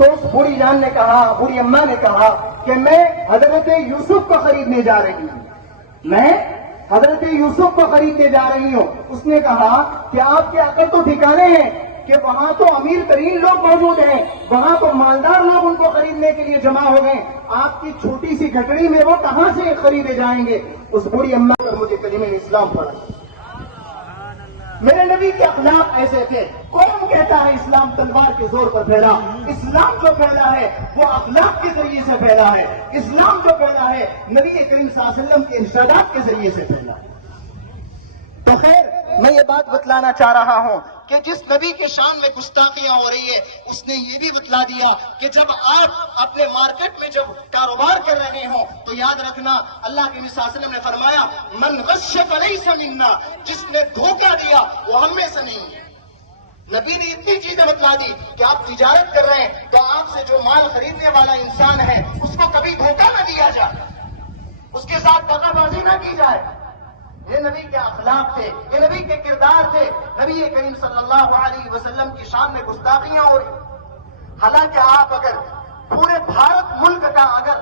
तो उस बूढ़ी जान ने कहा, बूढ़ी अम्मा ने कहा कि मैं हजरत यूसुफ को खरीदने जा रही हूं, मैं हजरत यूसुफ को खरीदने जा रही हूं। उसने कहा कि आपके अकल तो ठिकाने हैं कि वहां तो अमीर तरीन लोग मौजूद हैं, वहां तो मालदार लोग उनको खरीदने के लिए जमा हो गए, आपकी छोटी सी घटड़ी में वो कहां से खरीदे जाएंगे। उस बूढ़ी अम्मा पर मुझे कलीमे इस्लाम पड़ा। मेरे नबी के अखलाक ऐसे थे। कौन कहता है इस्लाम तलवार के जोर पर फैला? इस्लाम जो फैला है वो अखलाक के जरिए से फैला है। इस्लाम जो फैला है नबी करीम सल्लल्लाहु अलैहि वसल्लम के इरशादात के जरिए से फैला है। तो खैर, मैं ये बात बतलाना चाह रहा हूं कि जिस नबी के शान में गुस्ताखियां हो रही है, उसने ये भी बतला दिया कि जब आप अपने मार्केट में जब कारोबार कर रहे हो तो याद रखना, अल्लाह के नबी सल्लल्लाहु अलैहि वसल्लम ने फरमाया, मन गश्श फलैसा मिन्ना, जिसने धोखा दिया वो हम में से नहीं है। नबी ने इतनी चीजें बतला दी कि आप तिजारत कर रहे हैं तो आपसे जो माल खरीदने वाला इंसान है उसको कभी धोखा न दिया जाए, उसके साथ दगाबाजी न की जाए। ये नबी के अखलाक थे, ये नबी के किरदार थे। नबी करीम सल्लल्लाहु अलैहि वसल्लम की शान में गुस्ताखियां हो रही। हालांकि आप अगर पूरे भारत मुल्क का अगर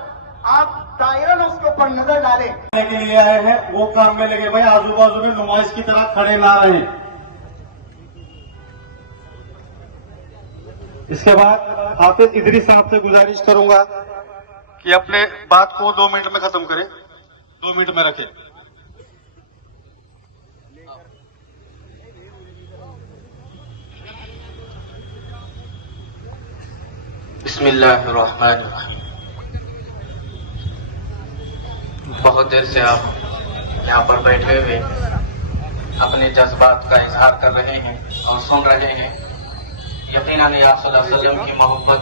आप दायरन उसके ऊपर नजर डालें के लिए आए हैं वो काम में लगे भाई, आजू बाजू में नुमाइश की तरह खड़े ना रहे। इसके बाद हाफिज इदरीस साहब से गुजारिश करूंगा कि अपने बात को 2 मिनट में खत्म करें, 2 मिनट में रखें। बिस्मिल्लाहिर्रहमानिर्रहीम। बहुत देर से आप यहाँ पर बैठे हुए अपने जज्बात का इजहार कर रहे हैं और सुन रहे हैं। यकीनन या सल्लल्लाहु अलैहि वसल्लम की मोहब्बत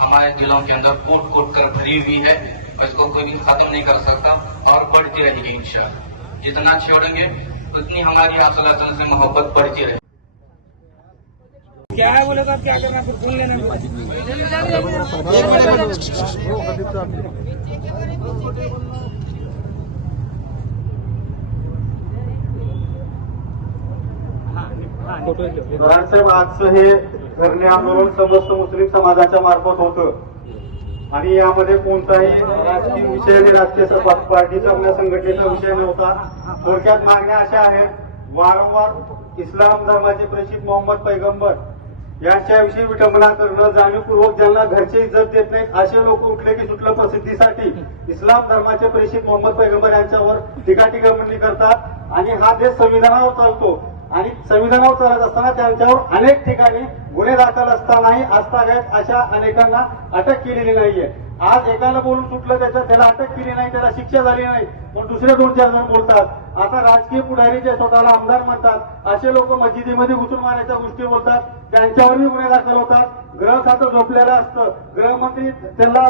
हमारे दिलों के अंदर कूट कूट कर भरी हुई है, इसको कोई भी खत्म नहीं कर सकता और बढ़ती रहेगी इंशाअल्लाह। जितना छोड़ेंगे उतनी हमारी आप सल्लल्लाहु अलैहि वसल्लम से मोहब्बत बढ़ती रहेगी। क्या है बोलेगा, क्या करना फिर सुन लेना। साहेब, आजचं हे धरणे आंदोलन समस्त मुस्लिम समाजाच्या मार्फत होतं आणि यामध्ये कोणताही राजकीय विषय आणि राजकीय पार्टीचा किंवा संघटनेचा विषय नव्हता। थोडक्यात मागण्या अशा आहेत, वारंवार इस्लाम धर्माचे प्रेषित मोहम्मद पैगंबर यांच्याविषयी विटंबना करणं, जाणीवपूर्वक ज्यांना घरची इज्जत देत नाहीत असे लोक उठले की सुटलं प्रसिद्धीसाठी इस्लाम धर्माचे प्रेषित मोहम्मद पैगंबर यांच्यावर टीकाटिप्पणी करतात आणि हा देश संविधानावर चालतो आणि संविधानावर चालत असताना त्यांच्यावर अनेक ठिकाणी गुन्हे दाखल असतानाही आजतागायत अशा अनेकांना अटक केलेली नाहीये। आज एकानं बोलून सुटलं त्याला अटक केली नाही, त्याला शिक्षा झाली नाही, पण दुसरे 2-4 जण बोलतात। आता राजकीय पुढारी जे स्वतःला आमदार म्हणतात असे लोक मस्जिदीमध्ये घुसून मारण्याच्या गोष्टी बोलतात, त्यांच्यावरही गुन्हे दाखल होतात। गृह खातं झोपलेलं असतं, गृहमंत्री त्यांना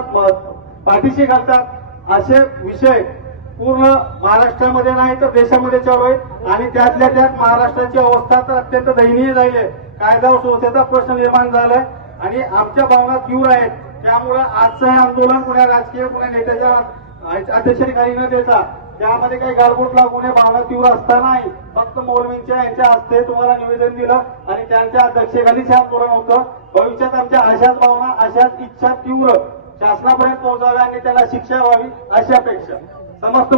पाठीशी घालतात। असे विषय पूर्ण महाराष्ट्रामध्ये नाही तर देशामध्ये चालू आहेत आणि त्यातल्या त्यात महाराष्ट्राची अवस्था तर अत्यंत दयनीय झाली आहे। कायदा व सुव्यवस्थेचा प्रश्न निर्माण झालाय आणि आमच्या भावना तीव्र आहेत। त्यामुळे आजचं हे आंदोलन कुण्या राजकीय कुण्या नेत्याच्या अध्यक्षतेखाली न देता त्यामध्ये काही गालबोट लागू नये, भावना तीव्र असतानाही फक्त मौलवींच्या यांच्या हस्ते तुम्हाला निवेदन दिलं आणि त्यांच्या अध्यक्षतेखालीच हे आंदोलन होतं। भविष्यात आमच्या अशाच भावना अशाच इच्छा तीव्र शासनापर्यंत पोहोचाव्या आणि त्याला शिक्षा व्हावी अशी अपेक्षा समस्त।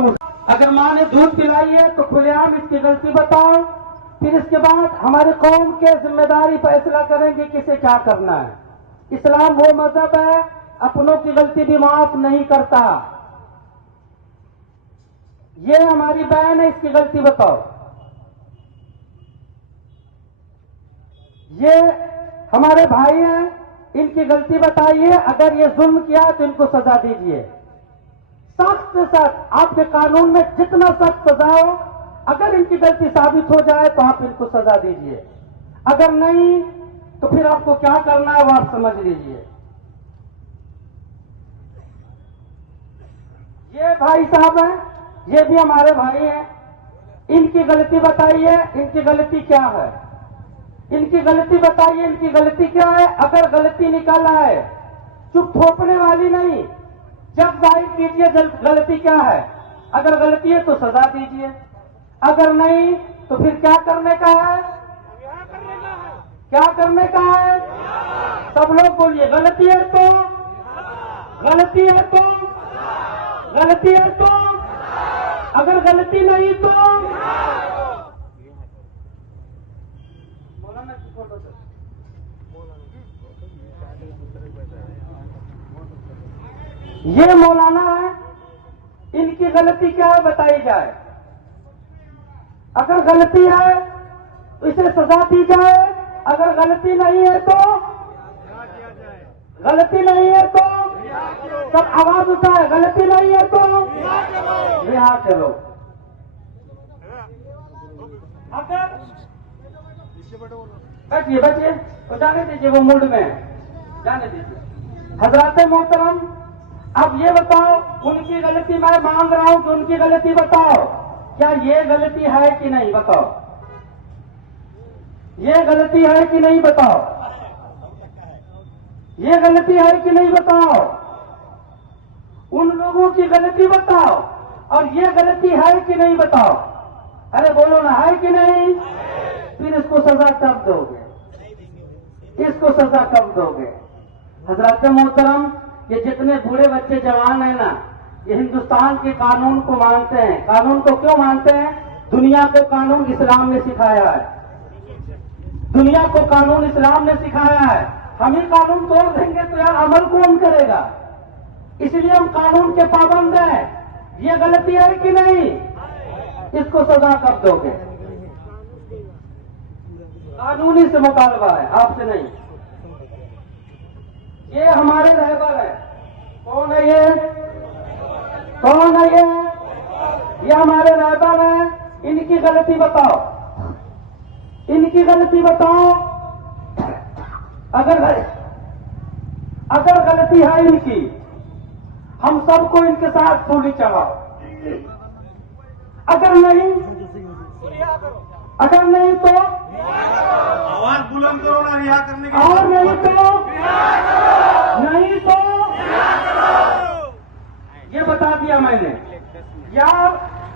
अगर माँ ने दूध पिलाई है तो खुलेआम इसकी गलती बताओ, फिर इसके बाद हमारी कौम के जिम्मेदारी फैसला करेंगे किसे क्या करना है। इस्लाम वो मजहब है अपनों की गलती भी माफ नहीं करता। ये हमारी बहन है, इसकी गलती बताओ। ये हमारे भाई हैं, इनकी गलती बताइए। अगर ये जुल्म किया तो इनको सजा दीजिए, सख्त से सख्त। आपके कानून में जितना सख्त सजा हो, अगर इनकी गलती साबित हो जाए तो आप इनको सजा दीजिए, अगर नहीं तो फिर आपको क्या करना है वो आप समझ लीजिए। ये भाई साहब हैं, ये भी हमारे भाई हैं, इनकी गलती बताइए, इनकी गलती क्या है, इनकी गलती बताइए, इनकी गलती क्या है। अगर गलती निकल आए, चुप थोपने वाली नहीं, जब जाहिर कीजिए गलती क्या है। अगर गलती है तो सजा दीजिए, अगर नहीं तो फिर क्या करने का है। क्या करने का है? सब लोग बोलिए, गलती है तो, गलती है तो, गलती है तो, अगर गलती नहीं तो मौलाना की फोटो दो। ये मौलाना है, इनकी गलती क्या है बताई जाए। अगर गलती है तो इसे सजा दी जाए, अगर गलती नहीं है तो, गलती नहीं है तो सब आवाज उठाए, गलती नहीं है तो रिहा करो। अगर बैठिए बैठिए, तो जाने दीजिए, वो मूड में जाने दीजिए। हजरात मोहतरम, अब ये बताओ, उनकी गलती मैं मांग रहा हूं कि उनकी गलती बताओ, क्या ये गलती है कि नहीं बताओ, ये गलती है कि नहीं बताओ, ये गलती है कि नहीं बताओ, उन लोगों की गलती बताओ, और ये गलती है कि नहीं बताओ। अरे बोलो ना, है कि नहीं? फिर इसको सजा कब दोगे, इसको सजा कब दोगे? हजरत मोहतरम, ये जितने बूढ़े बच्चे जवान हैं ना, ये हिंदुस्तान के कानून को मानते हैं। कानून को क्यों मानते हैं? दुनिया को कानून इस्लाम ने सिखाया है, दुनिया को कानून इस्लाम ने सिखाया है। हम ही कानून तोड़ देंगे तो यार अमल कौन करेगा? इसलिए हम कानून के पाबंद हैं। ये गलती है कि नहीं? इसको सजा कब दोगे? कानूनी से मुतालबा है, आपसे नहीं। ये हमारे रहबर है। कौन है ये? कौन है ये? ये हमारे रहबर है। इनकी गलती बताओ, इनकी गलती बताओ। अगर गलती है इनकी, हम सबको इनके साथ सूली चढ़ाओ। अगर नहीं, अगर नहीं तो आवाज बुलंद करो ना, रिहा करने की। और नहीं तो नहीं तो ये बता दिया मैंने। यार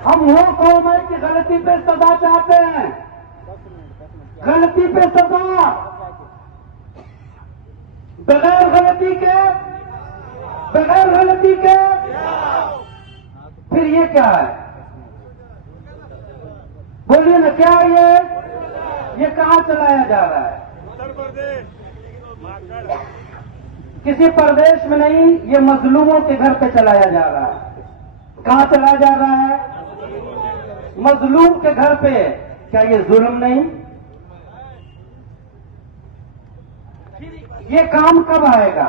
हम वो कौम है कि गलती पे सजा चाहते हैं, गलती पे सजा, बगैर गलती के, बगैर गलती के। फिर ये क्या है? बोलिए ना, क्या ये कहां चलाया जा रहा है? किसी प्रदेश में नहीं, ये मजलूमों के घर पे चलाया जा रहा है। कहां चलाया जा रहा है? मजलूम के घर पे। क्या ये जुल्म नहीं? ये काम कब आएगा?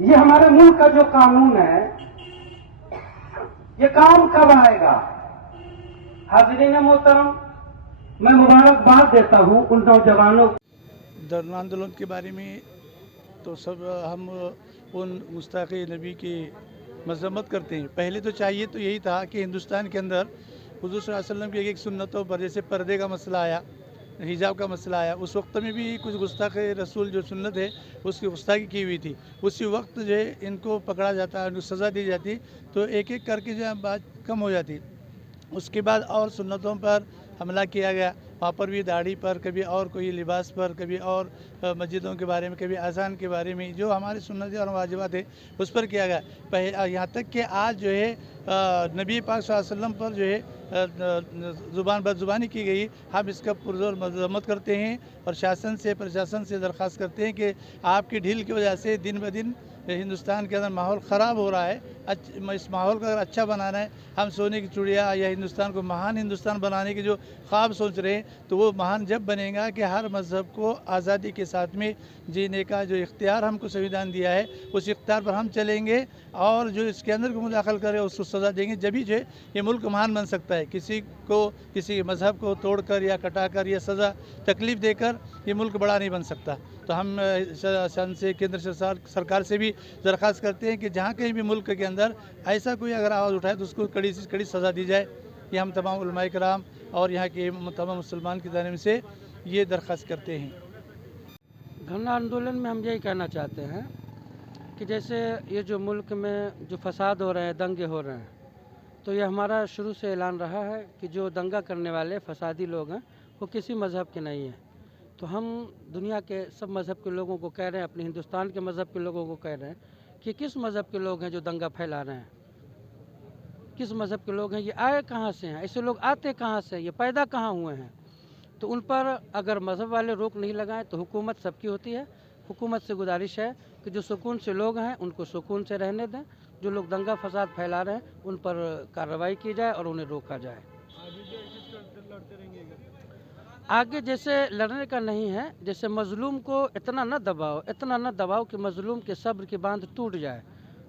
ये हमारे मुल्क का जो कानून है, ये काम कब आएगा? हाज़रीन मोहतरम, मैं मुबारकबाद देता हूं उन नौजवानों। धरना आंदोलन के बारे में तो सब हम उन मुस्ताक़ी नबी की मज़म्मत करते हैं। पहले तो चाहिए तो यही था कि हिंदुस्तान के अंदर हुज़ूर सल्लल्लाहु अलैहि वसल्लम की एक सुन्नतों पर, जैसे पर्दे का मसला आया, हिजाब का मसला आया, उस वक्त में भी कुछ गुस्ताख़ रसूल जो सुन्नत है उसकी गुस्ताखी की हुई थी। उसी वक्त जो है इनको पकड़ा जाता, उनको सज़ा दी जाती, तो एक एक करके जो है बात कम हो जाती। उसके बाद और सुन्नतों पर हमला किया गया, वहाँ पर भी दाढ़ी पर, कभी और कोई लिबास पर, कभी और मस्जिदों के बारे में, कभी अज़ान के बारे में, जो हमारे सुन्नत और वाजिबात है उस पर किया गया। यहाँ तक कि आज जो है नबी पाक सल्लल्लाहु अलैहि वसल्लम पर जो है ज़ुबान बदज़ुबानी की गई। हम इसका पुरज़ोर मज़म्मत करते हैं और शासन से, प्रशासन से दरख्वास्त करते हैं कि आपकी ढील की वजह से दिन ब दिन हिंदुस्तान के अंदर माहौल ख़राब हो रहा है। इस माहौल को अगर अच्छा बनाना है, हम सोने की चिड़िया या हिंदुस्तान को महान हिंदुस्तान बनाने के जो ख्वाब सोच रहे हैं, तो वो महान जब बनेगा कि हर मज़हब को आज़ादी के साथ में जीने का जो इख्तियार हमको संविधान दिया है, उस इख्तियार पर हम चलेंगे और जो इसके अंदर को मुदाखल करे उसको सज़ा देंगे। जब ही जो है ये मुल्क महान बन सकता है। किसी को, किसी मज़हब को तोड़कर या कटाकर या सज़ा तकलीफ़ देकर ये मुल्क बड़ा नहीं बन सकता। तो हम शासन से, केंद्र सरकार से भी दरख्वास्त करते हैं कि जहाँ कहीं भी मुल्क के अंदर ऐसा कोई अगर आवाज़ उठाए तो उसको कड़ी से कड़ी सज़ा दी जाए। ये हम तमाम उलमाए कराम और यहाँ के तमाम मुसलमान की जानिब से ये दरख्वास्त करते हैं। धरना आंदोलन में हम यही कहना चाहते हैं कि जैसे ये जो मुल्क में जो फसाद हो रहे हैं, दंगे हो रहे हैं, तो ये हमारा शुरू से ऐलान रहा है कि जो दंगा करने वाले फसादी लोग हैं वो किसी मज़हब के नहीं हैं। तो हम दुनिया के सब मज़हब के लोगों को कह रहे हैं, अपने हिंदुस्तान के मज़हब के लोगों को कह रहे हैं कि किस मज़हब के लोग हैं जो दंगा फैला रहे हैं, किस मज़हब के लोग हैं, ये आए कहाँ से हैं, ऐसे लोग आते कहाँ से हैं, ये पैदा कहाँ हुए हैं। तो उन पर अगर मज़हब वाले रोक नहीं लगाएं तो हुकूमत सबकी होती है। हुकूमत से गुजारिश है कि जो सुकून से लोग हैं उनको सुकून से रहने दें, जो लोग दंगा फसाद फैला रहे हैं उन पर कार्रवाई की जाए और उन्हें रोका जाए। आगे जैसे लड़ने का नहीं है, जैसे मजलूम को इतना न दबाओ कि मजलूम के सब्र की बांध टूट जाए।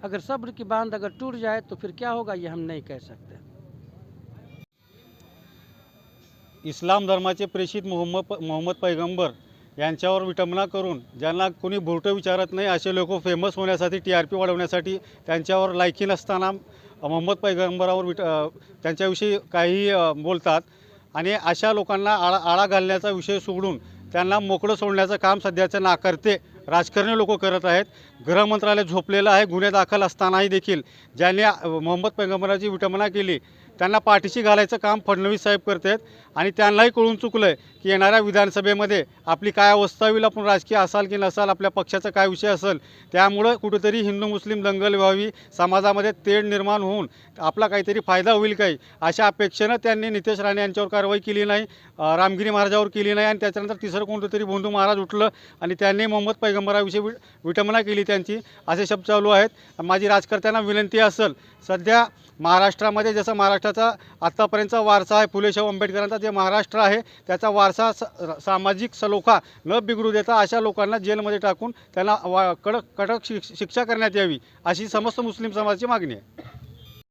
अगर सब्र की बांध अगर टूट जाए तो फिर क्या होगा ये हम नहीं कह सकते। इस्लाम धर्माचे प्रेषित मोहम्मद पैगंबर यांच्यावर विटंबना करून ज्यांना कोणी भुरटं विचारत नाही असे लोक फेमस होण्यासाठी TRP वाढवण्यासाठी त्यांच्यावर लायकी नसताना मोहम्मद पैगंबरावर त्यांच्याविषयी काही बोलतात आणि अशा लोकांना आळा घालण्याचा विषय सोडून त्यांना मोकळं सोडण्याचं काम सध्याच्या नाकारते राजकारणी लोक करत आहेत। गृह मंत्रालय झोपलेलं आहे। गुन्हे दाखल असतानाही देखील ज्यांनी मोहम्मद पैगंबराची विटंबना केली त्यांना पाठीशी घालायचं काम फडणवीस साहेब करत आहेत आणि त्यांनाही कळून चुकलं आहे की येणाऱ्या विधानसभेमध्ये आपली काय अवस्था होईल, आपण राजकीय असाल की नसाल, आपल्या पक्षाचा काय विषय असेल, त्यामुळं कुठेतरी हिंदू मुस्लिम दंगल व्हावी, समाजामध्ये तेढ निर्माण होऊन आपला काहीतरी फायदा होईल काही अशा अपेक्षेनं त्यांनी नितेश राणे यांच्यावर कारवाई केली नाही, रामगिरी महाराजावर केली नाही आणि त्याच्यानंतर तिसरं कोणतरी भोंदू महाराज उठलं आणि त्यांनी मोहम्मद पैगंबराविषयी विटंबना केली त्यांची, असे शब्द चालू आहेत। माझी राजकर्त्यांना विनंती असेल, सध्या महाराष्ट्रामध्ये जसं महाराष्ट्राचा आत्तापर्यंतचा वारसा आहे, फुले शाहू आंबेडकरांचा जे महाराष्ट्र आहे त्याचा वारसा सामाजिक सलोखा न बिघडू देता अशा लोकांना जेलमध्ये टाकून त्यांना कडक शिक्षा करण्यात यावी अशी समस्त मुस्लिम समाजाची मागणी आहे।